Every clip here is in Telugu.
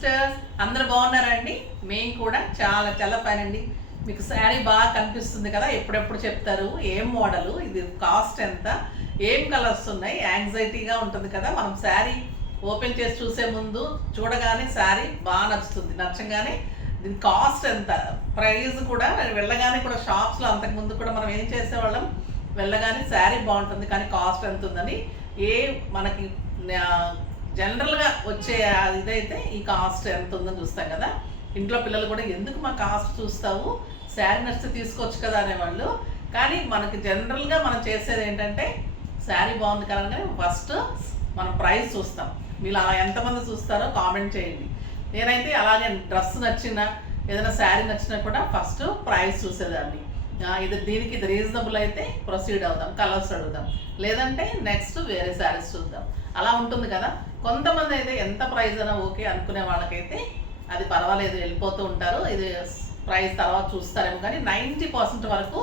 సిస్టర్స్, అందరు బాగున్నారండి? మేము కూడా చాలా చాలా ఫైన్ అండి. మీకు శారీ బాగా కనిపిస్తుంది కదా, ఎప్పుడెప్పుడు చెప్తారు, ఏం మోడలు, ఇది కాస్ట్ ఎంత, ఏం కలర్స్ ఉన్నాయి, యాంగ్జైటీగా ఉంటుంది కదా. మనం శారీ ఓపెన్ చేసి చూసే ముందు చూడగానే శారీ బాగా నచ్చుతుంది, నచ్చగానే దీని కాస్ట్ ఎంత, ప్రైస్ కూడా వెళ్ళగానే కూడా షాప్స్లో అంతకుముందు కూడా మనం ఏం చేసేవాళ్ళం, వెళ్ళగానే శారీ బాగుంటుంది కానీ కాస్ట్ ఎంత ఉందని మనకి జనరల్గా వచ్చే ఇదైతే ఈ కాస్ట్ ఎంత ఉందని చూస్తాం కదా. ఇంట్లో పిల్లలు కూడా ఎందుకు మా కాస్ట్ చూస్తావు, శారీ నచ్చితే తీసుకోవచ్చు కదా అనేవాళ్ళు. కానీ మనకి జనరల్గా మనం చేసేది ఏంటంటే శారీ బాగుంది కదా ఫస్ట్ మనం ప్రైస్ చూస్తాం. మీరు అలా ఎంతమంది చూస్తారో కామెంట్ చేయండి. నేనైతే అలాగే డ్రెస్ నచ్చినా ఏదైనా శారీ నచ్చినా కూడా ఫస్ట్ ప్రైస్ చూసేదాన్ని. దీనికి ఇది రీజనబుల్ అయితే ప్రొసీడ్ అవుదాం, కలర్స్ అడుగుదాం, లేదంటే నెక్స్ట్ వేరే శారీస్ చూద్దాం, అలా ఉంటుంది కదా. కొంతమంది అయితే ఎంత ప్రైస్ అయినా ఓకే అనుకునే వాళ్ళకైతే అది పర్వాలేదు, వెళ్ళిపోతూ ఉంటారు. ఇది ప్రైస్ తర్వాత చూస్తారేమో, కానీ 90% వరకు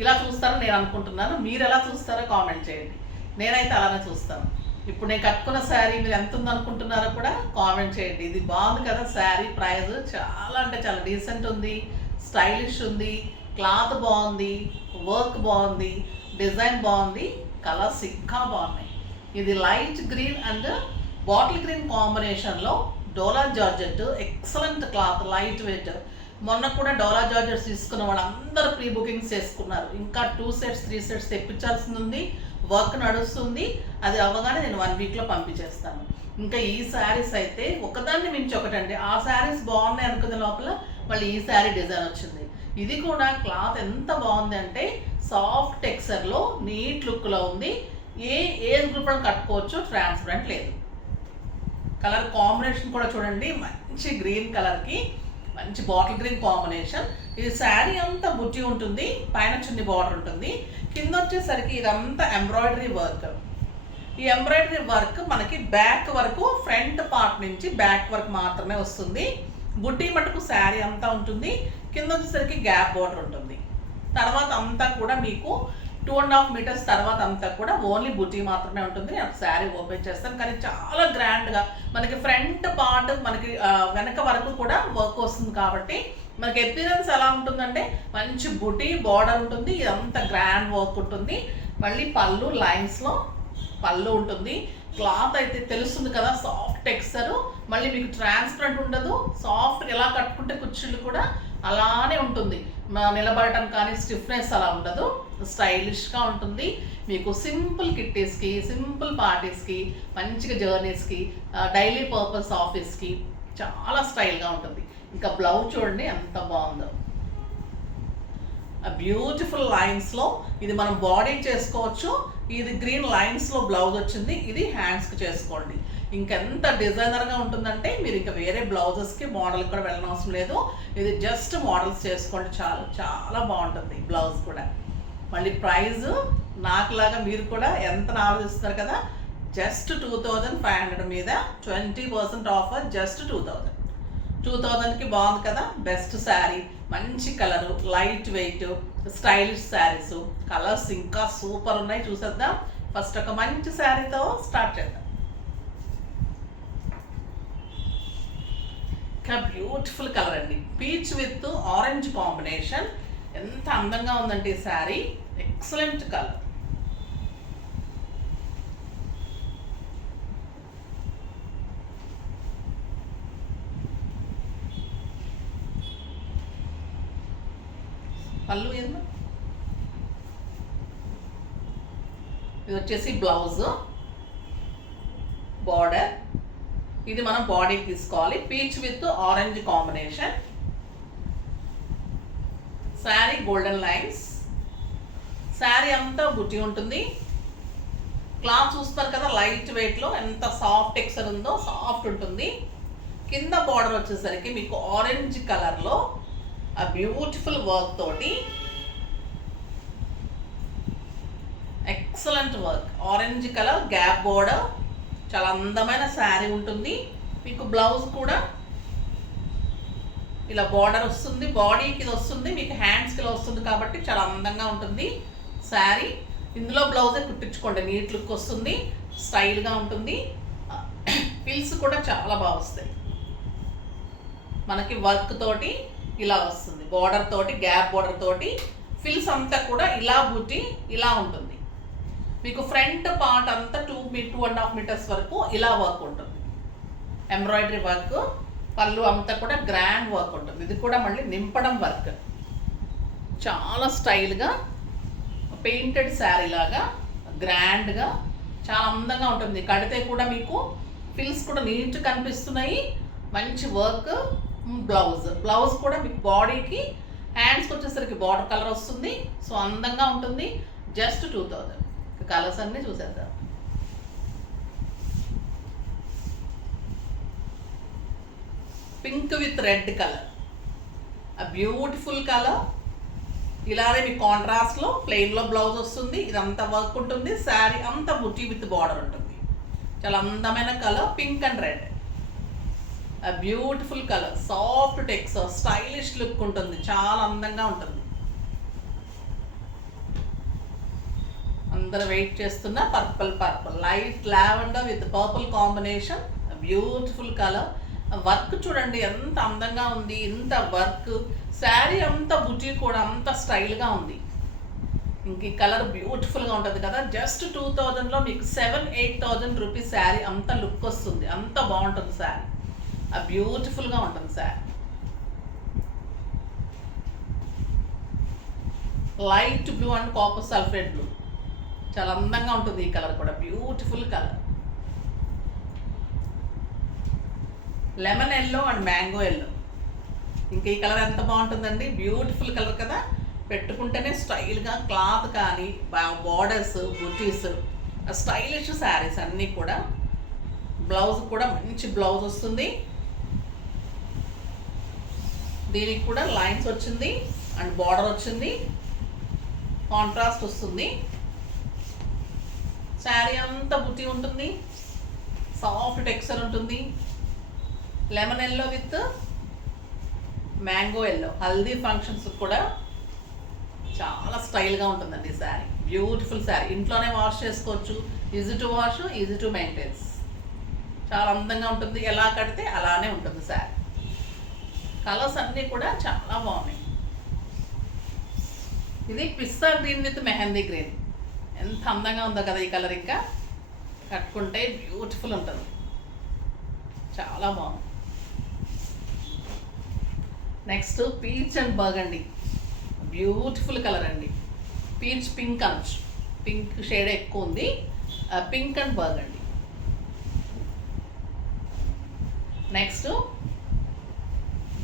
ఇలా చూస్తారని నేను అనుకుంటున్నాను. మీరు ఎలా చూస్తారో కామెంట్ చేయండి. నేనైతే అలానే చూస్తాను. ఇప్పుడు నేను కట్టుకున్న శారీ మీరు ఎంత ఉందనుకుంటున్నారో కూడా కామెంట్ చేయండి. ఇది బాగుంది కదా శారీ, ప్రైస్ చాలా అంటే చాలా డీసెంట్ ఉంది, స్టైలిష్ ఉంది, క్లాత్ బాగుంది, వర్క్ బాగుంది, డిజైన్ బాగుంది, కలర్స్ ఇంకా బాగున్నాయి. ఇది light green and bottle green కాంబినేషన్లో డోలా georgette, excellent cloth, light weight. మొన్న కూడా డోలా జార్జెట్స్ తీసుకున్న వాళ్ళందరూ ప్రీ బుకింగ్స్ చేసుకున్నారు. ఇంకా 2 sets 3 sets తెప్పించాల్సింది ఉంది, వర్క్ నడుస్తుంది. అది అవ్వగానే నేను 1 weekలో పంపించేస్తాను. ఇంకా ఈ శారీస్ అయితే ఒకదాన్ని మించి ఒకటండి. ఆ శారీస్ బాగున్నాయి అనుకునే లోపల మళ్ళీ ఈ శారీ డిజైన్ వచ్చింది. ఇది కూడా క్లాత్ ఎంత బాగుంది అంటే సాఫ్ట్ టెక్స్చర్లో నీట్ లుక్లో ఉంది. ఏజ్ గ్రూప్ అని కట్టుకోవచ్చు, ట్రాన్స్పరెంట్ లేదు. కలర్ కాంబినేషన్ కూడా చూడండి, మంచి గ్రీన్ కలర్కి మంచి బాటిల్ గ్రీన్ కాంబినేషన్. ఇది శారీ అంతా బుట్టి ఉంటుంది, పైన చున్ని బార్డర్ ఉంటుంది, కింద వచ్చేసరికి ఇదంతా ఎంబ్రాయిడరీ వర్క్. ఈ ఎంబ్రాయిడరీ వర్క్ మనకి బ్యాక్ వరకు, ఫ్రంట్ పార్ట్ నుంచి బ్యాక్ వరకు మాత్రమే వస్తుంది. బుట్టి మటుకు శారీ అంతా ఉంటుంది, కింద వచ్చేసరికి గ్యాప్ బార్డర్ ఉంటుంది. తర్వాత అంతా కూడా మీకు 2.5 meters తర్వాత అంతా కూడా ఓన్లీ బుటీ మాత్రమే ఉంటుంది. నేను శారీ ఓపెన్ చేస్తాను, కానీ చాలా గ్రాండ్గా మనకి ఫ్రంట్ పార్ట్ మనకి వెనక వరకు కూడా వర్క్ వస్తుంది. కాబట్టి మనకి అపియరెన్స్ ఎలా ఉంటుందంటే మంచి బుటీ బార్డర్ ఉంటుంది, ఇదంతా గ్రాండ్ వర్క్ ఉంటుంది. మళ్ళీ పళ్ళు లైన్స్లో పళ్ళు ఉంటుంది. క్లాత్ అయితే తెలుస్తుంది కదా, సాఫ్ట్ టెక్స్చర్, మళ్ళీ మీకు ట్రాన్స్పరెంట్ ఉండదు. సాఫ్ట్ ఎలా కట్టుకుంటే కుర్చీలు కూడా అలానే ఉంటుంది, నిలబడటం కానీ స్టిఫ్నెస్ అలా ఉండదు, స్టైలిష్గా ఉంటుంది. మీకు సింపుల్ కిట్టీస్కి, సింపుల్ పార్టీస్కి, మంచిగా జర్నీస్కి, డైలీ పర్పస్ ఆఫీస్కి చాలా స్టైల్గా ఉంటుంది. ఇంకా బ్లౌజ్ చూడండి ఎంత బాగుందో, బ్యూటిఫుల్ లైన్స్లో ఇది మనం బాడీ చేసుకోవచ్చు. ఇది గ్రీన్ లైన్స్లో బ్లౌజ్ వచ్చింది, ఇది హ్యాండ్స్కి చేసుకోండి. ఇంకెంత డిజైనర్గా ఉంటుందంటే మీరు ఇంకా వేరే బ్లౌజెస్కి మోడల్ కూడా వెళ్ళనవసరం లేదు. ఇది జస్ట్ మోడల్స్ చేసుకోండి చాలు, చాలా బాగుంటుంది బ్లౌజ్ కూడా. మళ్ళీ ప్రైస్ నాకులాగా మీరు కూడా ఎంత ఆలోచిస్తున్నారు కదా, జస్ట్ 2500 మీద 20% ఆఫర్, జస్ట్ 2000కి బాగుంది కదా. బెస్ట్ శారీ, మంచి colour, light weight, stylish saris, colours ఇంకా సూపర్ ఉన్నాయి. చూసేద్దాం. ఫస్ట్ ఒక మంచి శారీతో స్టార్ట్ చేద్దాం. ఇంకా బ్యూటిఫుల్ కలర్ అండి, పీచ్ విత్ ఆరెంజ్ కాంబినేషన్. ఎంత అందంగా ఉందంటే ఈ శారీ, ఎక్సలెంట్ కలర్. పళ్ళు ఏందో, ఇది వచ్చేసి బ్లౌజ్, బార్డర్. ఇది మనం బాడీకి తీసుకోవాలి. Peach with orange combination. Sari golden lines, sari అంతా బుట్టి ఉంటుంది. క్లాత్ చూస్తారు కదా, లైట్ వెయిట్లో ఎంత సాఫ్ట్ టెక్స్చర్ ఉందో, సాఫ్ట్ ఉంటుంది. కింద బార్డర్ వచ్చేసరికి మీకు ఆరెంజ్ కలర్లో ఆ బ్యూటిఫుల్ వర్క్ తోటి, excellent work, orange colour gap border, చాలా అందమైన శారీ ఉంటుంది. మీకు బ్లౌజ్ కూడా ఇలా బార్డర్ వస్తుంది, బాడీకి ఇది వస్తుంది, మీకు హ్యాండ్స్కి ఇలా వస్తుంది, కాబట్టి చాలా అందంగా ఉంటుంది శారీ. ఇందులో బ్లౌజే కుట్టించుకోండి, నీట్ లుక్ వస్తుంది, స్టైల్గా ఉంటుంది. పిల్స్ కూడా చాలా బాగా వస్తాయి. మనకి వర్క్ తోటి ఇలా వస్తుంది, బార్డర్ తోటి, గ్యాప్ బార్డర్ తోటి ఫిల్స్ అంతా కూడా ఇలా బుట్టి ఇలా ఉంటుంది. మీకు ఫ్రంట్ పార్ట్ అంతా 2.5 మీటర్స్ వరకు ఇలా వర్క్ ఉంటుంది, ఎంబ్రాయిడరీ వర్క్. పళ్ళు అంతా కూడా గ్రాండ్ వర్క్ ఉంటుంది. ఇది కూడా మళ్ళీ నింపడం వర్క్, చాలా స్టైల్గా పెయింటెడ్ శారీ లాగా గ్రాండ్గా చాలా అందంగా ఉంటుంది. కడితే కూడా మీకు ఫిల్స్ కూడా నీట్గా కనిపిస్తున్నాయి. మంచి వర్క్. బ్లౌజ్ కూడా మీకు బాడీకి, హ్యాండ్స్కి వచ్చేసరికి బార్డర్ కలర్ వస్తుంది. సో అందంగా ఉంటుంది. జస్ట్ 2000. కలర్స్ అన్నీ చూసేద్దాం. పింక్ విత్ రెడ్ కలర్, ఆ బ్యూటిఫుల్ కలర్. ఇలానే మీ కాంట్రాస్ట్లో ప్లెయిన్లో బ్లౌజ్ వస్తుంది. ఇదంతా వర్క్ ఉంటుంది. శారీ అంతా బుట్టి విత్ బార్డర్ ఉంటుంది. చాలా అందమైన కలర్, పింక్ అండ్ రెడ్. ఆ beautiful colour, soft texture, stylish look ఉంటుంది. చాలా అందంగా ఉంటుంది. అందరూ వెయిట్ చేస్తున్న purple light lavender with purple combination. Beautiful colour. Work చూడండి ఎంత అందంగా ఉంది. ఇంత వర్క్, శారీ అంతా బుటీ కూడా అంత స్టైల్గా ఉంది. ఇంక ఈ కలర్ బ్యూటిఫుల్గా ఉంటుంది కదా. జస్ట్ 2000లో మీకు 7,000-8,000 రూపీస్ శారీ అంత లుక్ వస్తుంది. అంత బాగుంటుంది శారీ. ఆ బ్యూటిఫుల్గా ఉంటుంది sari. Light blue and copper sulphate blue, చాలా అందంగా ఉంటుంది. ఈ కలర్ కూడా beautiful colour. Lemon yellow and mango yellow. ఇంకా ఈ కలర్ ఎంత బాగుంటుందండి. బ్యూటిఫుల్ కలర్ కదా. పెట్టుకుంటేనే స్టైల్గా, క్లాత్ కానీ బార్డర్స్, బుటీస్, స్టైలిష్ శారీస్ అన్నీ కూడా. బ్లౌజ్ కూడా మంచి బ్లౌజ్ వస్తుంది. దీనికి కూడా లైన్స్ వచ్చింది అండ్ బార్డర్ వచ్చింది, కాంట్రాస్ట్ వస్తుంది. శారీ అంతా బుట్టి ఉంటుంది, సాఫ్ట్ టెక్స్చర్ ఉంటుంది. Lemon yellow with mango yellow, haldi functions కూడా చాలా స్టైల్గా ఉంటుందండి శారీ. బ్యూటిఫుల్ శారీ. ఇంట్లోనే వాష్ చేసుకోవచ్చు. Easy to wash, easy to maintains. చాలా అందంగా ఉంటుంది. ఎలా కడితే అలానే ఉంటుంది శారీ. కలర్స్ అన్నీ కూడా చాలా బాగున్నాయి. ఇది పిస్తా గ్రీన్ విత్ మెహందీ గ్రీన్. ఎంత అందంగా ఉందో కదా ఈ కలర్. ఇంకా కట్టుకుంటే బ్యూటిఫుల్ ఉంటుంది. చాలా బాగుంది. Next peach and burgundy. Beautiful colour అండి. పీచ్ పింక్ అనొచ్చు, పింక్ షేడ్ ఎక్కువ ఉంది. Pink and burgundy. Next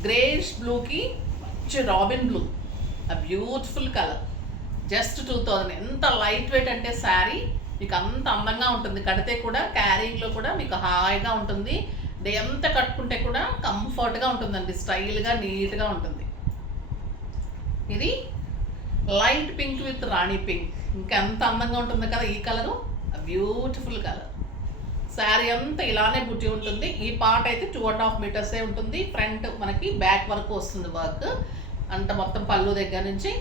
greyish బ్లూకి మంచి రాబిన్ బ్లూ, ఆ బ్యూటిఫుల్ కలర్. జస్ట్ 2000. ఎంత లైట్ వెయిట్ అంటే శారీ మీకు అంత అందంగా ఉంటుంది. కడితే కూడా క్యారీయింగ్లో కూడా మీకు హాయిగా ఉంటుంది. డే అంతా కట్టుకుంటే కూడా కంఫర్ట్గా ఉంటుందండి. స్టైల్గా, నీట్గా ఉంటుంది. ఇది light pink with Rani pink. ఇంకా ఎంత అందంగా ఉంటుంది కదా ఈ కలరు. Beautiful colour. శారీ అంతా ఇలానే బుట్టి ఉంటుంది. ఈ పార్ట్ అయితే 2.5 మీటర్సే ఉంటుంది. ఫ్రంట్ మనకి బ్యాక్ వరకు వస్తుంది వర్క్. అంత మొత్తం పళ్ళు దగ్గర నుంచి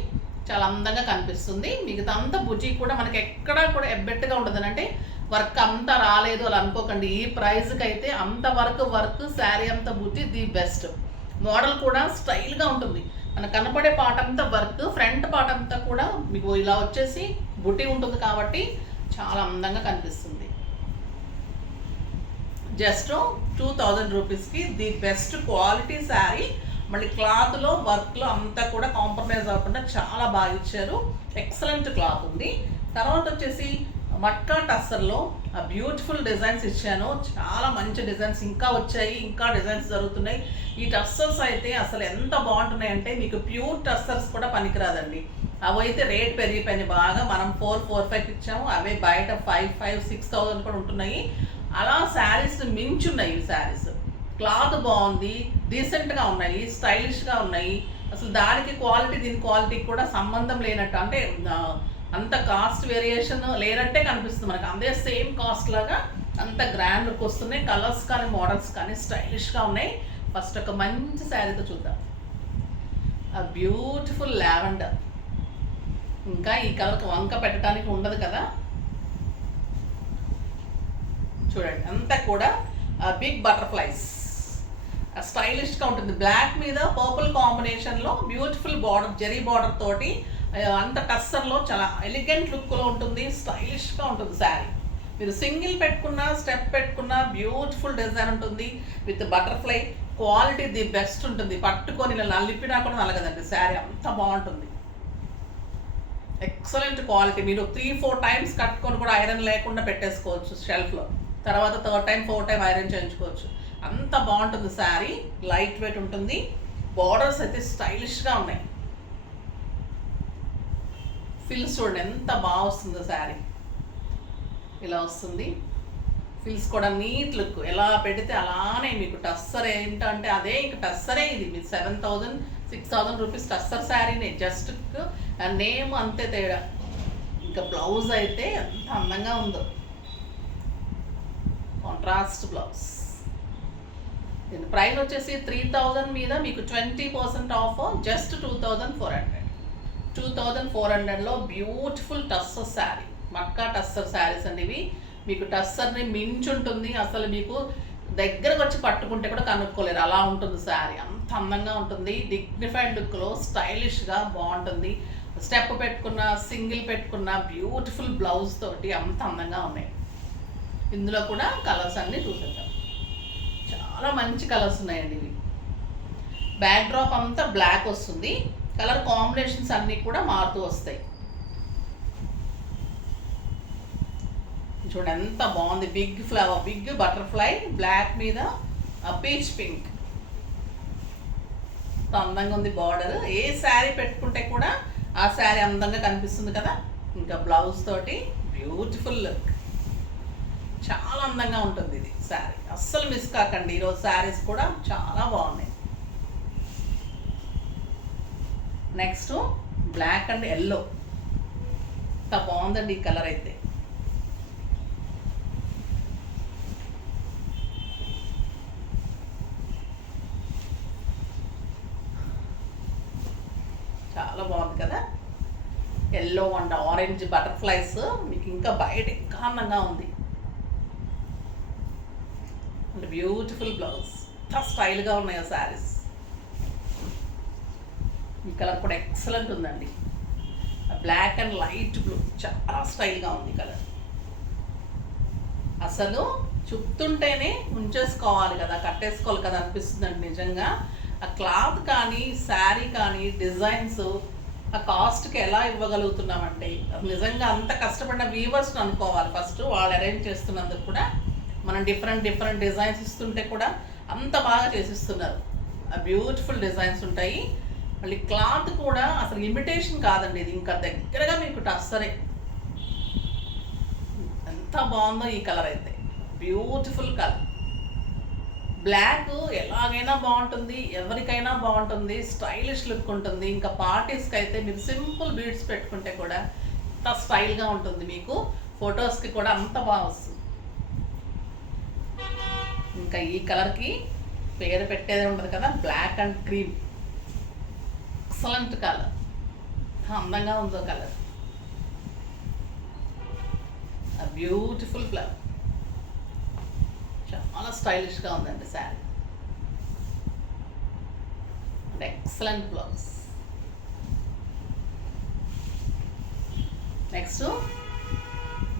చాలా అందంగా కనిపిస్తుంది. మిగతా అంతా బుటీ కూడా మనకి ఎక్కడా కూడా ఎబ్బెట్టుగా ఉండదు. అంటే వర్క్ అంతా రాలేదు అలా అనుకోకండి. ఈ ప్రైస్కి అయితే అంత వర్క్ శారీ అంతా బుట్టి ది బెస్ట్. మోడల్ కూడా స్టైల్గా ఉంటుంది. మనకు కనపడే పార్ట్ అంతా వర్క్, ఫ్రంట్ పార్ట్ అంతా కూడా మీకు ఇలా వచ్చేసి బుట్టి ఉంటుంది కాబట్టి చాలా అందంగా కనిపిస్తుంది. జస్ట్ 2000 రూపీస్కి ది బెస్ట్ క్వాలిటీ శారీ. మళ్ళీ క్లాత్లో, వర్క్లో అంతా కూడా కాంప్రమైజ్ అవ్వకుండా చాలా బాగా ఇచ్చారు. ఎక్సలెంట్ క్లాత్ ఉంది. తర్వాత వచ్చేసి మట్కా టస్సర్లో బ్యూటిఫుల్ డిజైన్స్ ఇచ్చాను. చాలా మంచి డిజైన్స్ ఇంకా వచ్చాయి, ఇంకా డిజైన్స్ జరుగుతున్నాయి. ఈ టస్సర్స్ అయితే అసలు ఎంత బాగుంటున్నాయి అంటే మీకు ప్యూర్ టస్సర్స్ కూడా పనికిరాదండి. అవైతే రేట్ పెరిగిపోయినాయి బాగా. మనం 4,4,5 ఇచ్చాము, అవే బయట 5,5,6,000 కూడా ఉంటున్నాయి. అలా శారీస్ మించున్నాయి ఈ శారీస్. క్లాత్ బాగుంది, డీసెంట్గా ఉన్నాయి, స్టైలిష్గా ఉన్నాయి. అసలు దానికి క్వాలిటీ, దీని క్వాలిటీకి కూడా సంబంధం లేనట్టు, అంటే అంత కాస్ట్ వేరియేషన్ లేనట్టే కనిపిస్తుంది మనకు. అంతే సేమ్ కాస్ట్ లాగా అంత గ్రాండ్ లుక్ వస్తున్నాయి. కలర్స్ కానీ మోడల్స్ కానీ స్టైలిష్గా ఉన్నాయి. ఫస్ట్ ఒక మంచి శారీతో చూద్దాం. ఆ బ్యూటిఫుల్ లావెండర్. ఇంకా ఈ కలర్కి వంక పెట్టడానికి ఉండదు కదా. చూడండి అంతా కూడా బిగ్ బటర్ఫ్లైస్. స్టైలిష్గా ఉంటుంది. బ్లాక్ మీద పర్పుల్ కాంబినేషన్లో బ్యూటిఫుల్ బార్డర్, జెరీ బార్డర్ తోటి అంత టస్సర్లో చాలా ఎలిగెంట్ లుక్లో ఉంటుంది, స్టైలిష్గా ఉంటుంది శారీ. మీరు సింగిల్ పెట్టుకున్నా, స్టెప్ పెట్టుకున్నా బ్యూటిఫుల్ డిజైన్ ఉంటుంది. With butterfly quality the best ఉంటుంది. పట్టుకొని ఇలా నలిపినా కూడా నలగదండి శారీ, అంత బాగుంటుంది. Excellent quality. మీరు 3-4 టైమ్స్ కట్టుకొని కూడా ఐరన్ లేకుండా పెట్టేసుకోవచ్చు షెల్ఫ్లో. తర్వాత 3rd time 4th time iron చేయించుకోవచ్చు. అంత బాగుంటుంది శారీ. లైట్ వెయిట్ ఉంటుంది. బార్డర్స్ అయితే స్టైలిష్గా ఉన్నాయి. ఫిల్స్ చూడండి ఎంత బాగా వస్తుందో శారీ. ఇలా వస్తుంది. ఫిల్స్ కూడా నీట్ లుక్. ఎలా పెడితే అలానే మీకు టస్సర్ ఏంటంటే అదే ఇంక టస్సరే. ఇది మీకు 7,000-6,000 రూపీస్ టస్సర్ శారీనే. జస్ట్ నేమ్ అంతే తేడా. ఇంకా బ్లౌజ్ అయితే ఎంత అందంగా ఉందో, కాంట్రాస్ట్ బ్లౌజ్. దీని ప్రైస్ వచ్చేసి 3,000 మీద మీకు 20% ఆఫ్, జస్ట్ 2,400. 2,400లో బ్యూటిఫుల్ టస్సర్ శారీ. మక్కా టస్సర్ శారీస్ అండి ఇవి. మీకు టస్సర్ని మించుంటుంది. అసలు మీకు దగ్గరకు వచ్చి పట్టుకుంటే కూడా కనుక్కోలేరు, అలా ఉంటుంది శారీ. అంత అందంగా ఉంటుంది. డిగ్నిఫైడ్ లుక్లో స్టైలిష్గా బాగుంటుంది. స్టెప్ పెట్టుకున్న, సింగిల్ పెట్టుకున్న బ్యూటిఫుల్ బ్లౌజ్ తోటి అంత అందంగా ఉన్నాయి. ఇందులో కూడా కలర్స్ అన్నీ చూసేద్దాం. చాలా మంచి కలర్స్ ఉన్నాయండి ఇవి. బ్యాక్ డ్రాప్ అంతా బ్లాక్ వస్తుంది. కలర్ కాంబినేషన్స్ అన్నీ కూడా మారుతూ వస్తాయి. చూడండి ఎంత బాగుంది. Big flower, big butterfly black మీద పీచ్ పింక్. అందంగా ఉంది బార్డర్. ఏ శారీ పెట్టుకుంటే కూడా ఆ శారీ అందంగా కనిపిస్తుంది కదా. ఇంకా బ్లౌజ్ తోటి బ్యూటిఫుల్ లుక్, చాలా అందంగా ఉంటుంది ఇది శారీ. అస్సలు మిస్ కాకండి. ఈరోజు శారీస్ కూడా చాలా బాగున్నాయి. Next black and yellow. ఎంత బాగుందండి ఈ కలర్ అయితే. చాలా బాగుంది కదా. ఎల్లో అండ్ ఆరెంజ్ బటర్ఫ్లైస్ మీకు ఇంకా బయట ఇంకా అందంగా ఉంది. అంటే బ్యూటిఫుల్ బ్లౌజ్. ఎంత స్టైల్గా ఉన్నాయి ఆ శారీస్. ఈ కలర్ కూడా ఎక్సలెంట్ ఉందండి. బ్లాక్ అండ్ లైట్ బ్లూ చాలా స్టైల్గా ఉంది కలర్. అసలు చుట్టుంటేనే ఉంచేసుకోవాలి కదా, కట్టేసుకోవాలి కదా అనిపిస్తుందండి నిజంగా. ఆ క్లాత్ కానీ, శారీ కానీ, డిజైన్స్ ఆ కాస్ట్కి ఎలా ఇవ్వగలుగుతున్నామంటే నిజంగా అంత కష్టపడిన వీవర్స్ని అనుకోవాలి ఫస్ట్. వాళ్ళు అరేంజ్ చేస్తున్నందుకు కూడా మనం డిఫరెంట్ డిజైన్స్ ఇస్తుంటే కూడా అంత బాగా చేసిస్తున్నారు. ఆ బ్యూటిఫుల్ డిజైన్స్ ఉంటాయి. మళ్ళీ క్లాత్ కూడా అసలు ఇమిటేషన్ కాదండి, ఇది ఇంకా దగ్గరగా మీకు టస్సరే. ఎంత బాగుందో ఈ కలర్ అయితే. Beautiful colour. బ్లాక్ ఎలాగైనా బాగుంటుంది, ఎవరికైనా బాగుంటుంది, స్టైలిష్ లుక్ ఉంటుంది. ఇంకా పార్టీస్కి అయితే మీరు సింపుల్ బీడ్స్ పెట్టుకుంటే కూడా అంత స్టైల్గా ఉంటుంది. మీకు ఫొటోస్కి కూడా అంత బాగా వస్తుంది. ఇంకా ఈ కలర్కి పేరు పెట్టేదే ఉండదు కదా, black and cream. Excellent colour. అందంగా ఉందో కలర్. Beautiful flower. చాలా స్టైలిష్గా ఉందండి sari. Excellent blouse. Next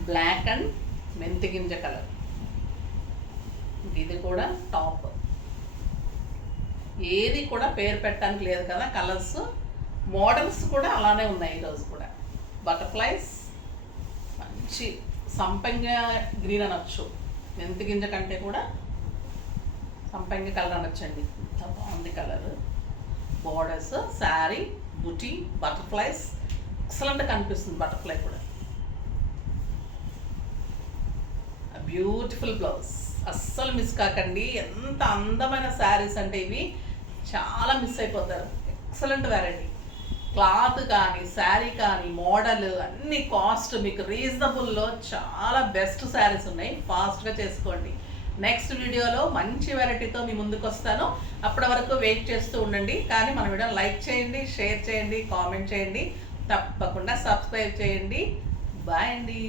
black and మెంతి గింజ కలర్. ఇది కూడా టాప్. ఏది కూడా పేరు పెట్టడానికి లేదు కదా కలర్స్. మోడల్స్ కూడా అలానే ఉన్నాయి ఈరోజు కూడా. బటర్ఫ్లైస్, మంచి సంపంగ గ్రీన్ అనొచ్చు, మెంతి గింజ కంటే కూడా సంపంగి కలర్ అనొచ్చండి. ఎంత బాగుంది కలర్. బోర్డర్స్, శారీ, బుటీ, బటర్ఫ్లైస్ ఎక్సలెంట్ కనిపిస్తుంది. బటర్ఫ్లై కూడా బ్యూటిఫుల్ బ్లౌజ్. అస్సలు మిస్ కాకండి. ఎంత అందమైన శారీస్ అంటే ఇవి, చాలా మిస్ అయిపోతారు. Excellent variety. క్లాత్ కానీ, శారీ కానీ, మోడల్ అన్ని కాస్ట్ మీకు రీజనబుల్లో చాలా బెస్ట్ శారీస్ ఉన్నాయి. ఫాస్ట్గా చేసుకోండి. నెక్స్ట్ వీడియోలో మంచి వెరైటీతో మీ ముందుకు వస్తాను. అప్పటి వరకు వెయిట్ చేస్తూ ఉండండి. కానీ మన వీడియో లైక్ చేయండి, షేర్ చేయండి, కామెంట్ చేయండి, తప్పకుండా సబ్స్క్రైబ్ చేయండి. బాయ్ అండి.